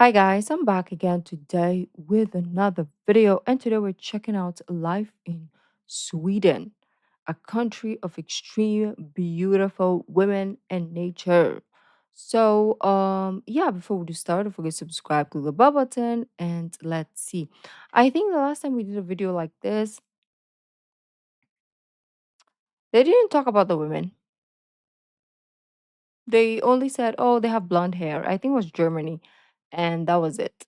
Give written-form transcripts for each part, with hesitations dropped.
Hi guys, I'm back again today with another video, and today we're checking out life in Sweden, a country of extreme beautiful women and nature. So before we do start, don't forget to subscribe, click the bell button, and let's see. I think the last time we did a video like this, they didn't talk about the women. They only said, "Oh, they have blonde hair." I think it was Germany, and that was it.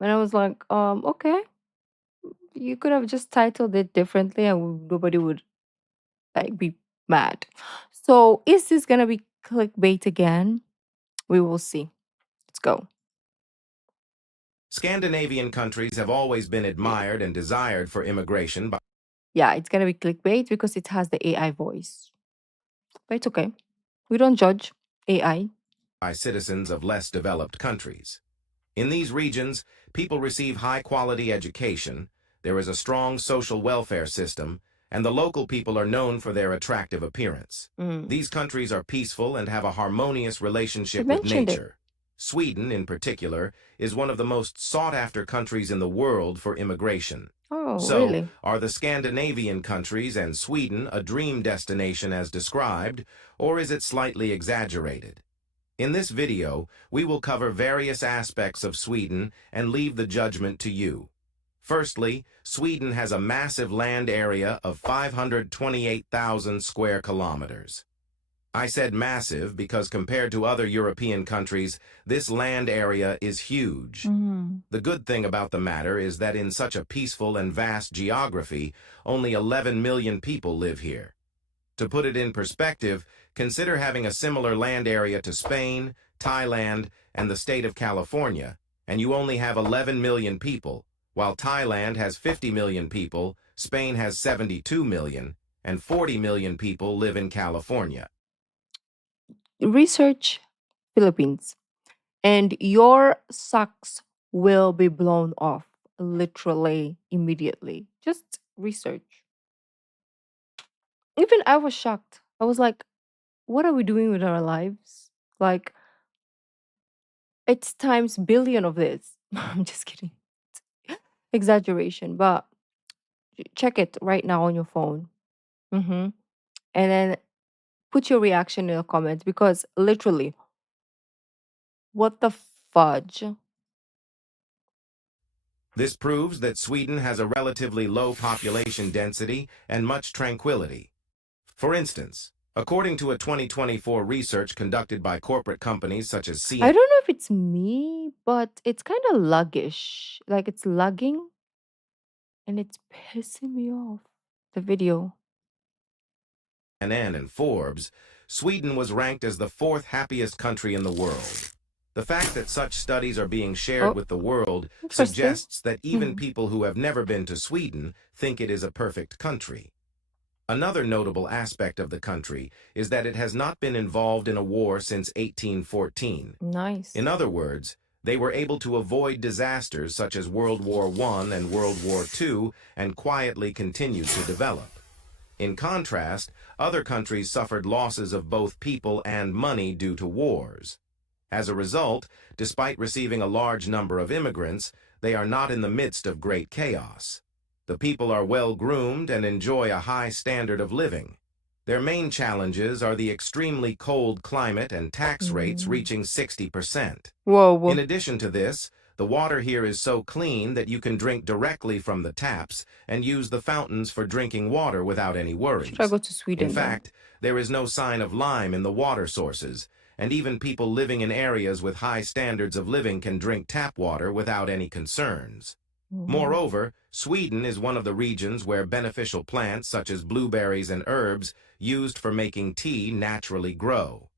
And I was like, okay. You could have just titled it differently and nobody would like be mad. So is this gonna be clickbait again? We will see. Let's go. Scandinavian countries have always been admired and desired for immigration Yeah, it's gonna be clickbait because it has the AI voice. But it's okay. We don't judge AI. by citizens of less developed countries. In these regions, people receive high-quality education, there is a strong social welfare system, and the local people are known for their attractive appearance. Mm. These countries are peaceful and have a harmonious They relationship with mentioned it. nature. Sweden, in particular, is one of the most sought-after countries in the world for immigration. Oh, So, really? are the Scandinavian countries and Sweden a dream destination as described, or is it slightly exaggerated? In this video, we will cover various aspects of Sweden and leave the judgment to you. Firstly, Sweden has a massive land area of 528,000 square kilometers. I said massive because compared to other European countries, this land area is huge. Mm. The good thing about the matter is that in such a peaceful and vast geography, only 11 million people live here. To put it in perspective, consider having a similar land area to Spain, Thailand, and the state of California, and you only have 11 million people, while Thailand has 50 million people, Spain has 72 million, and 40 million people live in California. Research Philippines. And your socks will be blown off literally immediately. Just research. Even I was shocked. I was like, what are we doing with our lives? Like, it's times billion of this. I'm just kidding. Exaggeration, but check it right now on your phone. Mm-hmm. And then put your reaction in the comments because literally, what the fudge? This proves that Sweden has a relatively low population density and much tranquility. For instance, according to a 2024 research conducted by corporate companies such as I don't know if it's me, but it's kind of luggish. Like it's lugging and it's pissing me off. The video. CNN and Forbes, Sweden was ranked as the fourth happiest country in the world. The fact that such studies are being shared Oh, with the world interesting. suggests that even people who have never been to Sweden think it is a perfect country. Another notable aspect of the country is that it has not been involved in a war since 1814. Nice. In other words, they were able to avoid disasters such as World War I and World War II and quietly continued to develop. In contrast, other countries suffered losses of both people and money due to wars. As a result, despite receiving a large number of immigrants, they are not in the midst of great chaos. The people are well-groomed and enjoy a high standard of living. Their main challenges are the extremely cold climate and tax rates Mm. reaching 60%. Whoa, In whoa. addition to this, the water here is so clean that you can drink directly from the taps and use the fountains for drinking water without any Should I worries. go to In Sweden then? fact, there is no sign of lime in the water sources, and even people living in areas with high standards of living can drink tap water without any concerns. Mhm. Moreover, Sweden is one of the regions where beneficial plants such as blueberries and herbs used for making tea naturally grow.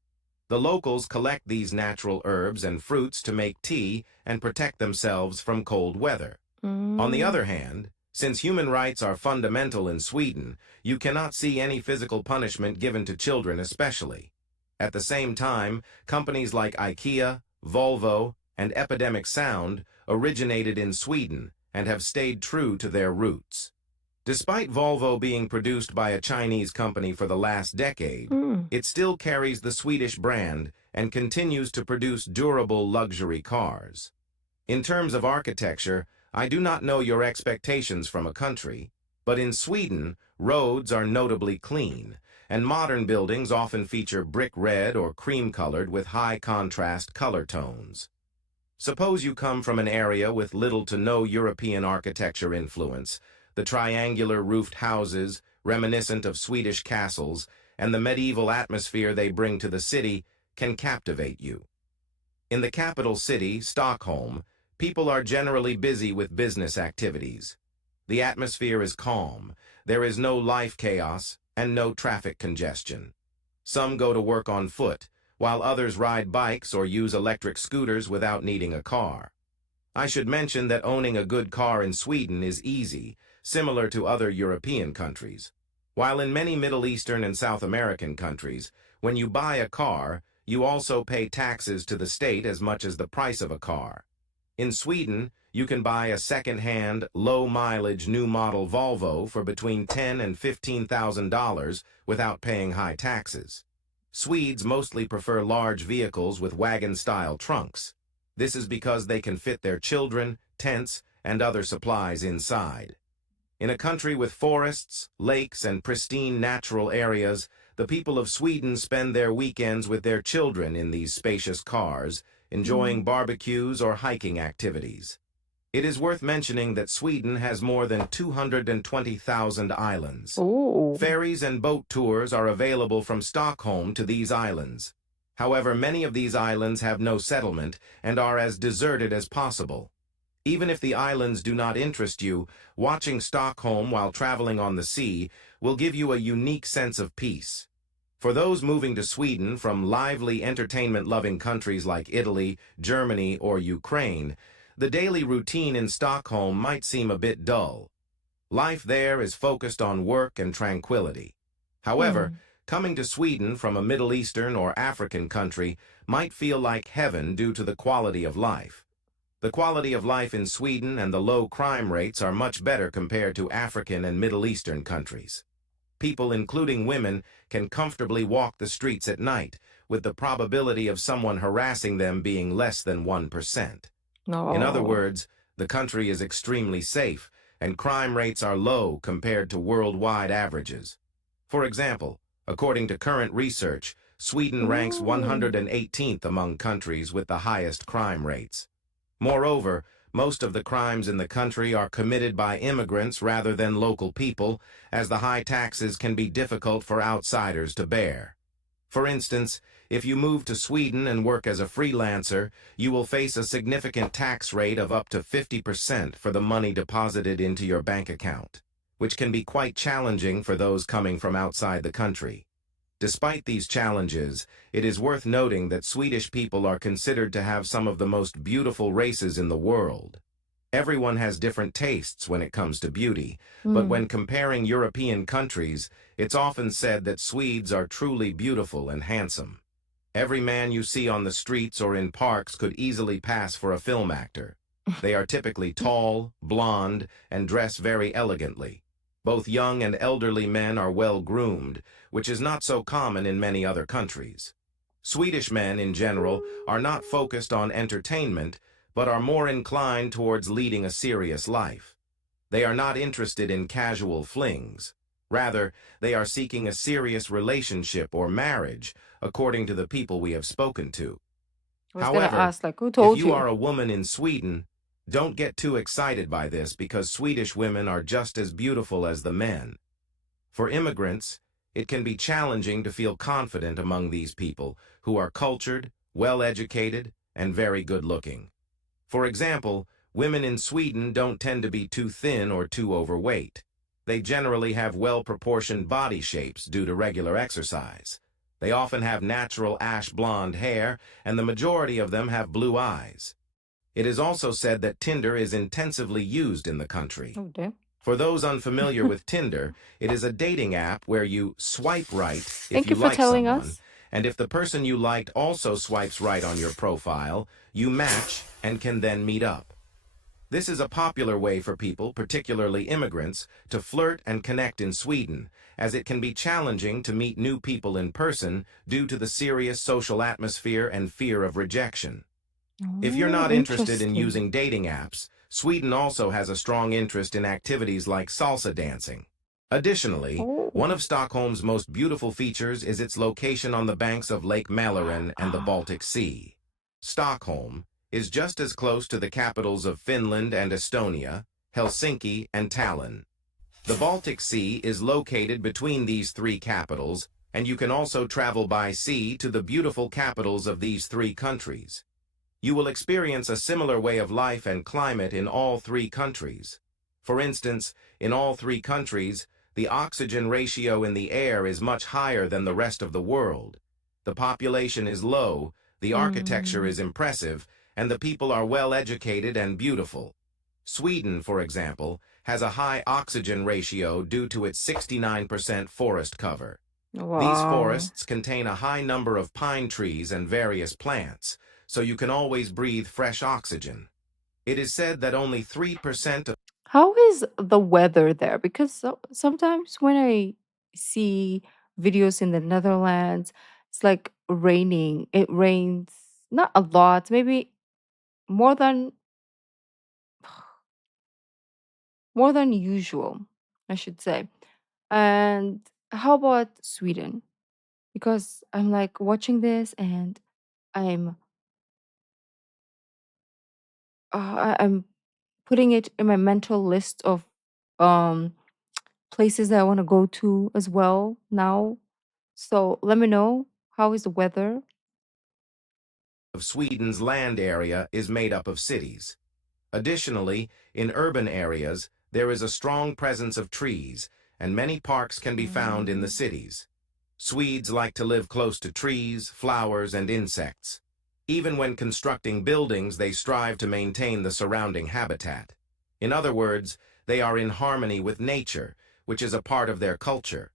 The locals collect these natural herbs and fruits to make tea and protect themselves from cold weather. On the Mm. other hand, since human rights are fundamental in Sweden, you cannot see any physical punishment given to children especially. At the same time, companies like IKEA, Volvo, and Epidemic Sound originated in Sweden and have stayed true to their roots. Despite Volvo being produced by a Chinese company for the last decade, Mm. it still carries the Swedish brand and continues to produce durable luxury cars. In terms of architecture, I do not know your expectations from a country, but in Sweden, roads are notably clean, and modern buildings often feature brick red or cream-colored with high contrast color tones. Suppose you come from an area with little to no European architecture influence. The triangular roofed houses, reminiscent of Swedish castles, and the medieval atmosphere they bring to the city can captivate you. In the capital city, Stockholm, people are generally busy with business activities. The atmosphere is calm, there is no life chaos, and no traffic congestion. Some go to work on foot, while others ride bikes or use electric scooters without needing a car. I should mention that owning a good car in Sweden is easy, similar to other European countries. While in many Middle Eastern and South American countries, when you buy a car, you also pay taxes to the state as much as the price of a car. In Sweden, you can buy a second-hand, low-mileage new model Volvo for between $10,000 and $15,000 without paying high taxes. Swedes mostly prefer large vehicles with wagon-style trunks. This is because they can fit their children, tents, and other supplies inside. In a country with forests, lakes, and pristine natural areas, the people of Sweden spend their weekends with their children in these spacious cars, enjoying barbecues or hiking activities. It is worth mentioning that Sweden has more than 220,000 islands. Oh. Ferries and boat tours are available from Stockholm to these islands. However, many of these islands have no settlement and are as deserted as possible. Even if the islands do not interest you, watching Stockholm while traveling on the sea will give you a unique sense of peace. For those moving to Sweden from lively entertainment-loving countries like Italy, Germany, or Ukraine, the daily routine in Stockholm might seem a bit dull. Life there is focused on work and tranquility. However, coming to Sweden from a Middle Eastern or African country might feel like heaven due to the quality of life. The quality of life in Sweden and the low crime rates are much better compared to African and Middle Eastern countries. People, including women, can comfortably walk the streets at night, with the probability of someone harassing them being less than 1%. No. In other words, the country is extremely safe, and crime rates are low compared to worldwide averages. For example, according to current research, Sweden ranks 118th among countries with the highest crime rates. Moreover, most of the crimes in the country are committed by immigrants rather than local people, as the high taxes can be difficult for outsiders to bear. For instance, if you move to Sweden and work as a freelancer, you will face a significant tax rate of up to 50% for the money deposited into your bank account, which can be quite challenging for those coming from outside the country. Despite these challenges, it is worth noting that Swedish people are considered to have some of the most beautiful races in the world. Everyone has different tastes when it comes to beauty, but when comparing European countries, it's often said that Swedes are truly beautiful and handsome. Every man you see on the streets or in parks could easily pass for a film actor. They are typically tall, blonde, and dress very elegantly. Both young and elderly men are well-groomed, which is not so common in many other countries. Swedish men, in general, are not focused on entertainment, but are more inclined towards leading a serious life. They are not interested in casual flings. Rather, they are seeking a serious relationship or marriage, according to the people we have spoken to. I was gonna However, ask, like, who told if you? you are a woman in Sweden, don't get too excited by this because Swedish women are just as beautiful as the men. For immigrants, it can be challenging to feel confident among these people who are cultured, well-educated, and very good-looking. For example, women in Sweden don't tend to be too thin or too overweight. They generally have well-proportioned body shapes due to regular exercise. They often have natural ash blonde hair, and the majority of them have blue eyes. It is also said that Tinder is intensively used in the country. Oh, damn. For those unfamiliar with Tinder, it is a dating app where you swipe right if Thank you you for like telling someone, us. and if the person you liked also swipes right on your profile, you match and can then meet up. This is a popular way for people, particularly immigrants, to flirt and connect in Sweden, as it can be challenging to meet new people in person due to the serious social atmosphere and fear of rejection. If you're Oh, not interested in interesting. using dating apps, Sweden also has a strong interest in activities like salsa dancing. Additionally, Oh. one of Stockholm's most beautiful features is its location on the banks of Lake Mälaren and the Baltic Sea. Stockholm is just as close to the capitals of Finland and Estonia, Helsinki and Tallinn. The Baltic Sea is located between these three capitals, and you can also travel by sea to the beautiful capitals of these three countries. You will experience a similar way of life and climate in all three countries. For instance, in all three countries, the oxygen ratio in the air is much higher than the rest of the world. The population is low, the architecture Mm. is impressive, and the people are well educated and beautiful. Sweden, for example, has a high oxygen ratio due to its 69% forest cover. These Wow. forests contain a high number of pine trees and various plants, so you can always breathe fresh oxygen. It is said that only 3% of How is the weather there? Because sometimes when I see videos in the Netherlands, it's like raining. It rains not a lot, maybe more than more than usual, I should say. And how about Sweden? Because I'm like watching this and I'm I'm putting it in my mental list of um places that I want to go to as well now. So let me know, how is the weather? Sweden's land area is made up of cities. Additionally, in urban areas, there is a strong presence of trees, and many parks can be found in the Mm. cities. Swedes like to live close to trees, flowers, and insects. Even when constructing buildings, they strive to maintain the surrounding habitat. In other words, they are in harmony with nature, which is a part of their culture.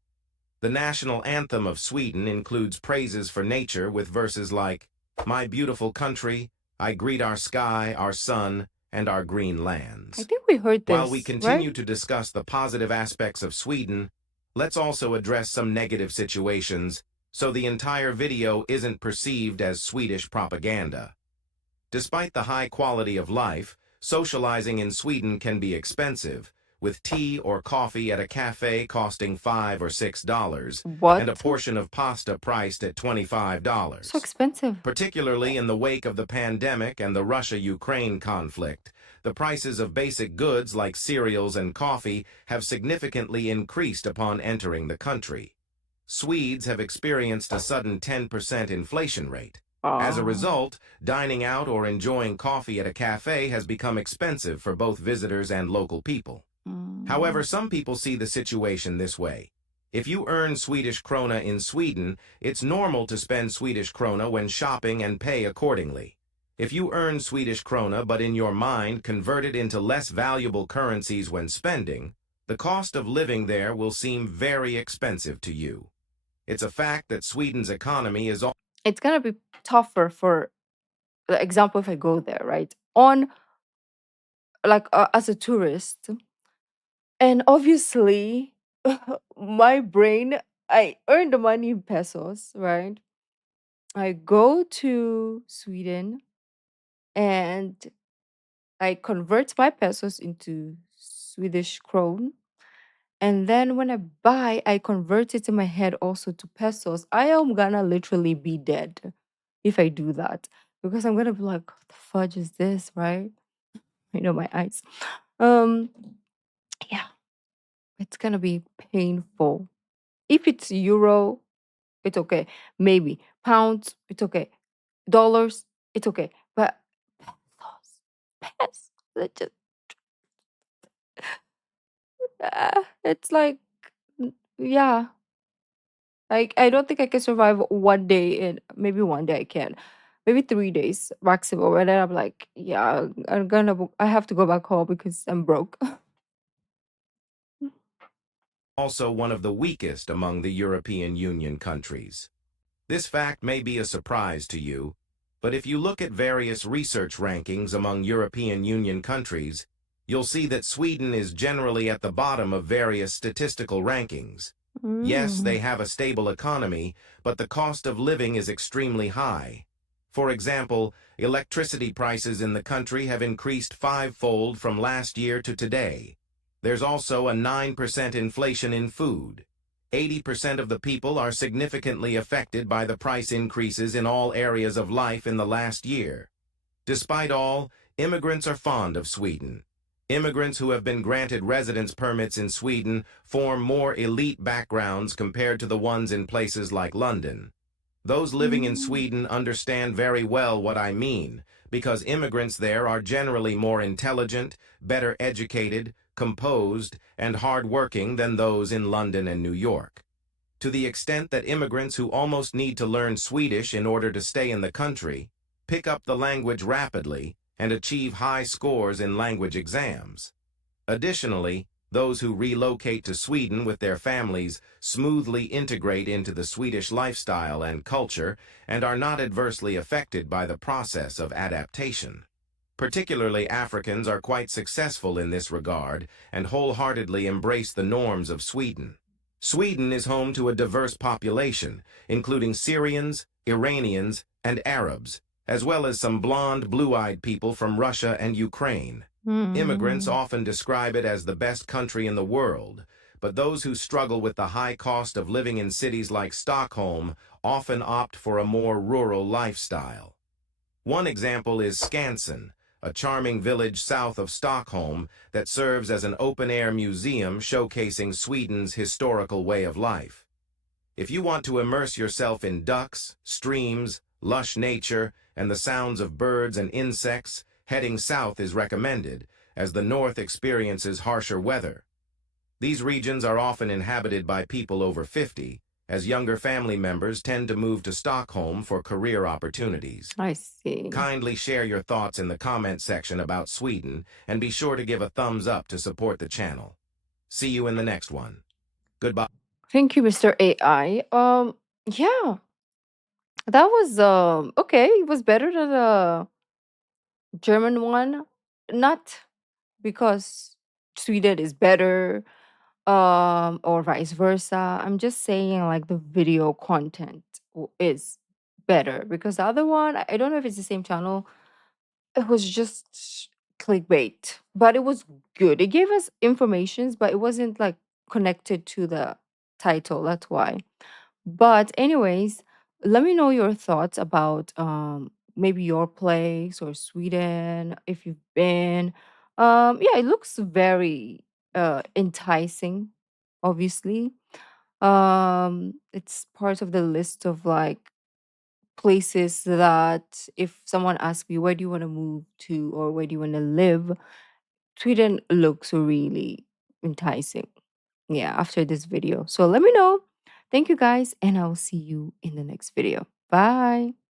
The national anthem of Sweden includes praises for nature with verses like, "My beautiful country, I greet our sky, our sun, and our green I lands." think we heard While we this, right? continue to discuss the positive aspects of Sweden, let's also address some negative situations so the entire video isn't perceived as Swedish propaganda. Despite the high quality of life, socializing in Sweden can be expensive, with tea or coffee at a cafe costing $5 or $6, and a What? portion of pasta priced at So $25. expensive. Particularly in the wake of the pandemic and the Russia-Ukraine conflict, the prices of basic goods like cereals and coffee have significantly increased upon entering the country. Swedes have experienced a sudden 10% inflation rate. As a Oh. result, dining out or enjoying coffee at a cafe has become expensive for both visitors and local people. However, Mm. some people see the situation this way. If you earn Swedish krona in Sweden, it's normal to spend Swedish krona when shopping and pay accordingly. If you earn Swedish krona but in your mind convert it into less valuable currencies when spending, the cost of living there will seem very expensive to you. It's a fact that Sweden's economy is It's gonna be tougher for the example if I go there, right? On like as a tourist, and obviously, my brain, I earn the money in pesos, right? I go to Sweden and I convert my pesos into Swedish krone. And then when I buy, I convert it in my head also to pesos. I am gonna literally be dead if I do that. Because I'm gonna be like, what the fudge is this, right? You know, my eyes. Um, yeah, it's gonna be painful. If it's euro, it's okay. Maybe pounds, it's okay. Dollars, it's okay. But pesos, pesos, it just it's like yeah. Like I don't think I can survive one day and maybe one day I can. Maybe 3 days maximum. And then I'm like, yeah, I have to go back home because I'm broke. also one of the weakest among the European Union countries. This fact may be a surprise to you, but if you look at various research rankings among European Union countries, you'll see that Sweden is generally at the bottom of various statistical rankings. Yes, Mm. they have a stable economy, but the cost of living is extremely high. For example, electricity prices in the country have increased fivefold from last year to today. There's also a 9% inflation in food. 80% of the people are significantly affected by the price increases in all areas of life in the last year. Despite all, immigrants are fond of Sweden. Immigrants who have been granted residence permits in Sweden form more elite backgrounds compared to the ones in places like London. Those living in Mm. Sweden understand very well what I mean, because immigrants there are generally more intelligent, better educated, composed, and hardworking than those in London and New York. To the extent that immigrants who almost need to learn Swedish in order to stay in the country, pick up the language rapidly, and achieve high scores in language exams. Additionally, those who relocate to Sweden with their families smoothly integrate into the Swedish lifestyle and culture and are not adversely affected by the process of adaptation. Particularly Africans are quite successful in this regard and wholeheartedly embrace the norms of Sweden. Sweden is home to a diverse population, including Syrians, Iranians, and Arabs, as well as some blonde, blue-eyed people from Russia and Ukraine. Immigrants Mm. often describe it as the best country in the world, but those who struggle with the high cost of living in cities like Stockholm often opt for a more rural lifestyle. One example is Skansen, a charming village south of Stockholm that serves as an open-air museum showcasing Sweden's historical way of life. If you want to immerse yourself in ducks, streams, lush nature, and the sounds of birds and insects, heading south is recommended, as the north experiences harsher weather. These regions are often inhabited by people over 50, as younger family members tend to move to Stockholm for career opportunities. I see. Kindly share your thoughts in the comment section about Sweden, and be sure to give a thumbs up to support the channel. See you in the next one. Goodbye. Thank you, Mr. AI. Yeah, that was okay. It was better than the German one. Not because Sweden is better, or vice versa. I'm just saying like the video content is better because the other one, I don't know if it's the same channel. It was just clickbait, but it was good. It gave us informations, but it wasn't like connected to the title. That's why. But anyways, let me know your thoughts about maybe your place or Sweden if you've been. Yeah, it looks very enticing, obviously. It's part of the list of like places that if someone asks me where do you want to move to or where do you want to live, Sweden looks really enticing. Yeah, after this video. So let me know. Thank you guys, and I'll see you in the next video. Bye.